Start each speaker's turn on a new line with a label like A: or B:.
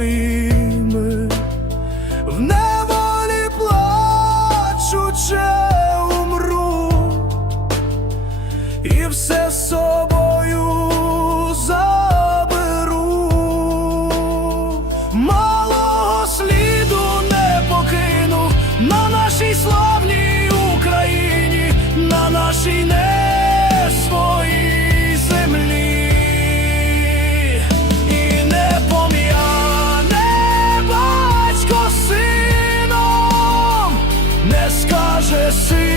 A: своїми, в неволі плачуче умру, і все з собою заберу. see